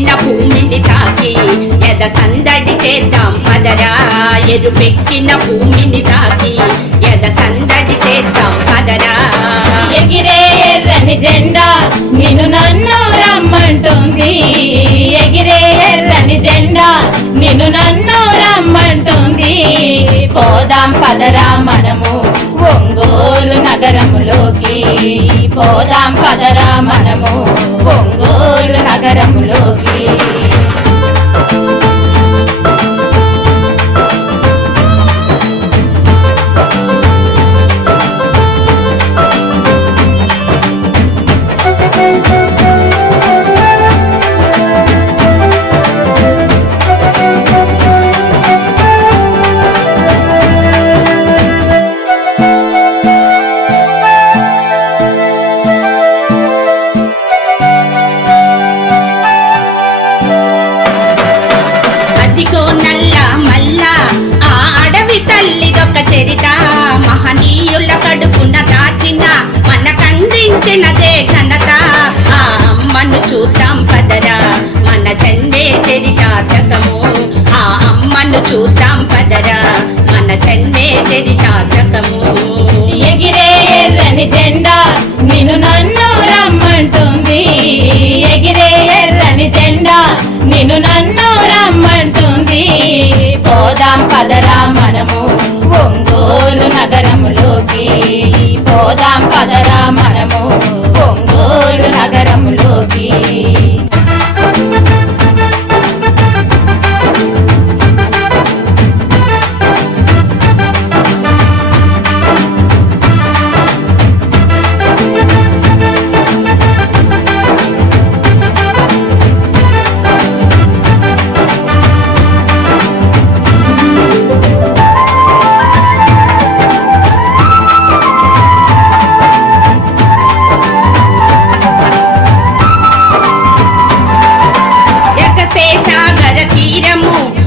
ఎరుపెక్కిన భూమిని తాకి ఎద సందడి చేద్దాం పదరా ఎరుపెక్కిన భూమిని తాకి ఎద సందడి చేద్దాం పదరా ఎగిరే ఎర్రని జెండా నిన్ను నన్ను రమ్మంటుంది ఎగిరే ఎర్రని జెండా నిన్ను నన్ను రమ్మంటుంది పోదాం పదరా మనము ఒంగోలు నగరములోకి పోదాం పదరా మనము ఒంగోలు నగరములోకి మహనీయుల కడుపున దాచిన మనకందించినదే ఘనత ఆ అమ్మను చూద్దాం పదరా మన జెండే చరితార్థకము ఆ అమ్మను చూద్దాం పదరా మన జెండే చరితార్థకము ఎగిరే ఎర్రని జెండా నిన్ను నన్ను రమ్మంటుంది ఎగిరే ఎర్రని జెండా నిన్ను నన్ను రమ్మంటుంది పోదాం పదరా మనము ఒంగోలు నగరములోకి పోదాం పదరా మనము ఒంగోలు నగరములోకి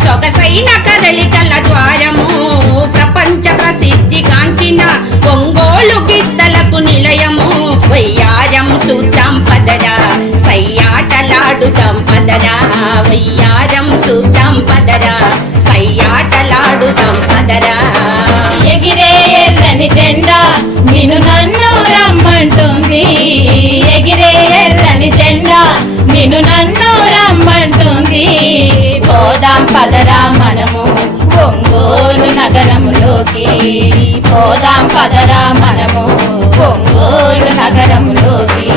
సొగసైన కదలికల ద్వారము ప్రపంచ ప్రసిద్ధి కాంచిన ఒంగోలు గిద్దలకు నిలయము వయ్యారం చూద్దాం పదరా సయ్యాటలాడుదాం పదరా వయ్యారం చూద్దాం పదరా సయ్యాటలాడుదాం పదరా ఎగిరే ఎర్రని జెండా నిన్ను నన్ను రమ్మంటుంది ఎగిరే ఎర్రని జెండా నిన్ను నన్ను రమ్మంటుంది పోదాం పదరా మనము ఒంగోలు నగరములోకి పోదాం పదరా మనము ఒంగోలు నగరములోకి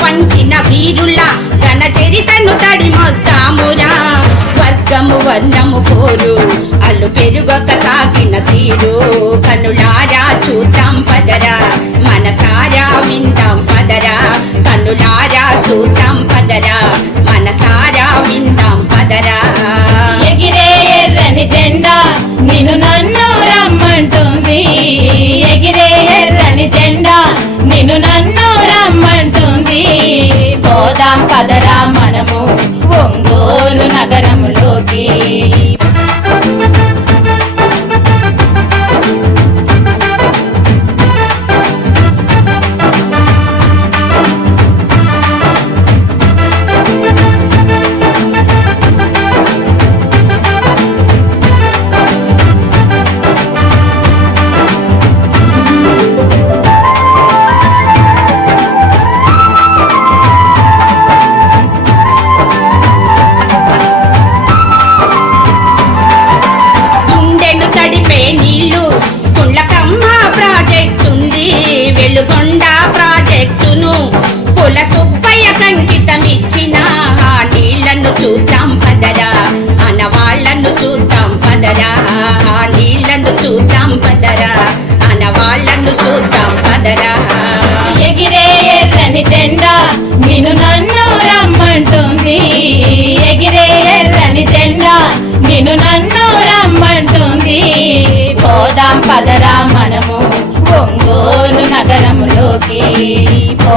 పంచిన వీరుల ఘన చరితను తడిమొద్దామురా వర్గము వర్ణము కోరు అల్లు పెరుగక సాగిన తీరు కనులారా చూద్దాం పదరా మనసారా విందాం పదరా కనులారా చూద్దాం పదరా మనసారా విందాం పదరా ఎగిరే ఎర్రని జెండా నిన్ను నన్ను రమ్మంటుంది ఎగిరే ఎర్రని జెండా నిన్ను నన్ను రమ్మంటుంది పోదాం పదరా మనము ఒంగోలు నగరములోకి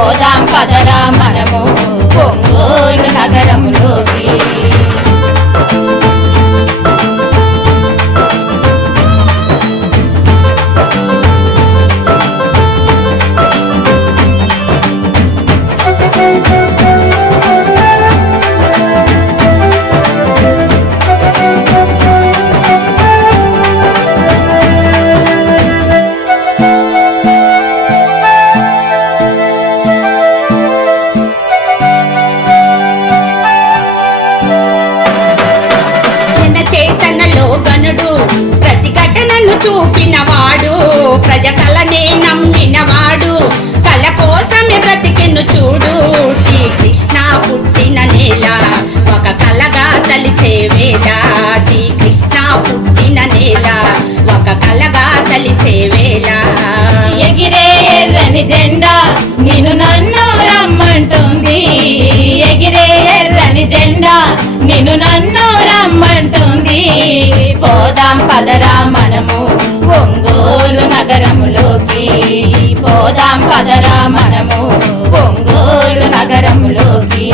పోదాం పదరా మనము ఒంగోలు నగరంలోకి. చేతనలో గనుడు ప్రతిఘటనను చూపినవాడు, ప్రజ కలనే నమ్మినవాడు, కల కోసమే బ్రతికెను చూడు. టీ కృష్ణ పుట్టిన నేల ఒక కలగా తలిచే వేళ, టీ కృష్ణ పుట్టిన నేల ఒక కలగా తలిచే వేళ. ఎగిరే ఎర్రని జెండా నిన్ను నన్ను రమ్మంటుంది, ఎగిరే ఎర్రని జెండా నిన్ను నన్ను రమ్మంటుంది. పోదాం పదరా మనము ఒంగోలు నగరములోకి, పోదాం పదరా మనము ఒంగోలు నగరములోకి.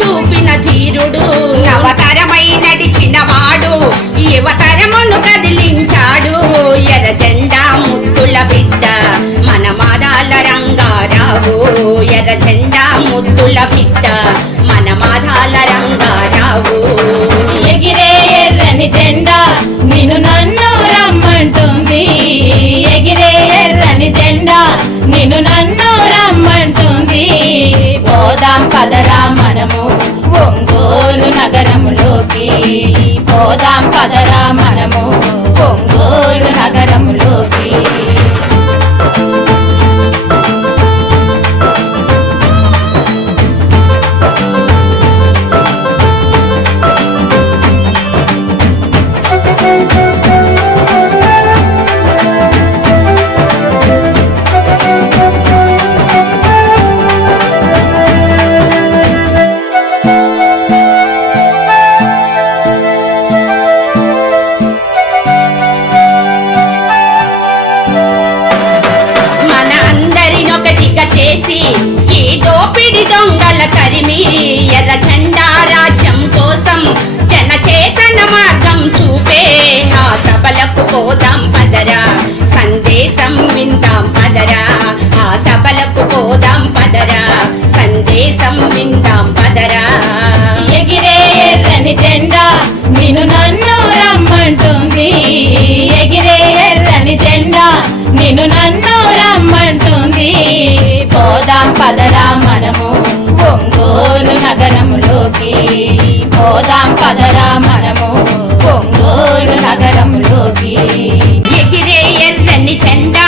చూపిన ధీరుడు నవతరమై నడిచిన వాడు, యువతరమును కదిలించాడు. ఎర్ర జెండా ముద్దుల బిడ్డ మన మాదాల రంగారావు, ఎర్ర జెండా ముద్దుల బిడ్డ మన మాదాల రంగారావు. ఎగిరే ఎర్రని జెండా నిన్ను నన్ను రమ్మంటుంది, ఎగిరే ఎర్రని జెండా నిన్ను నన్ను రమ్మంటుంది. పోదాం పదరా మనము ఒంగోలు నగరములోకి, పోదాం పదరా మనము ఒంగోలు నగరములోకి. ఈ దోపిడి దొంగల తరిమి ఎర్ర జెండా రాజ్యం కోసం జన చేతన మార్గం చూపే ఆ సభలకు పోదాం పదరా, సందేశం విందాం పదరా, ఆ సభలకు పోదాం పదరా, సందేశం విందాం పదరా. ఎగిరే ఎర్రని జెండా నిన్ను నన్ను రమ్మంటుంది, ఎగిరే ఎర్రని జెండా నిన్ను నన్ను రమ్మంటుంది. పోదాం పదరా మనము ఒంగోలు నగరములోకి, పోదాం పదరా మనము ఒంగోలు నగరములోకి. ఎగిరే ఎర్రని జెండా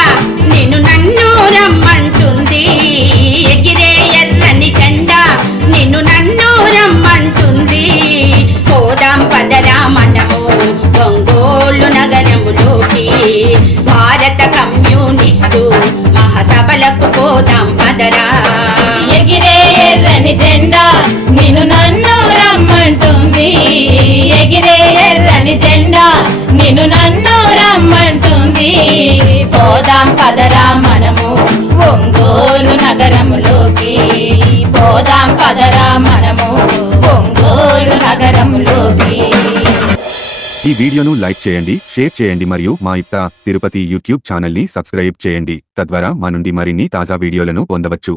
నిన్ను నన్ను రమ్మంటుంది, ఎగిరే ఎర్రని జెండా నిన్ను నన్ను రమ్మంటుంది. పోదాం పదరా మనము ఒంగోలు నగరములోకి, భారత కమ్యూనిస్టు మహాసభలకు పోదాం పదరా. ఎగిరే ఎర్రని జెండా నిన్ను నన్ను రమ్మంటుంది, ఎగిరే ఎర్రని జెండా నిన్ను నన్ను రమ్మంటుంది. పోదాం పదరా మనము ఒంగోలు నగరములోకి, పోదాం పదరా మనము ఒంగోలు నగరములోకి. ఈ వీడియోను లైక్ చేయండి, షేర్ చేయండి మరియు మా ఇప్తా తిరుపతి యూట్యూబ్ ఛానల్ని సబ్స్క్రైబ్ చేయండి. తద్వారా మా నుండి మరిన్ని తాజా వీడియోలను పొందవచ్చు.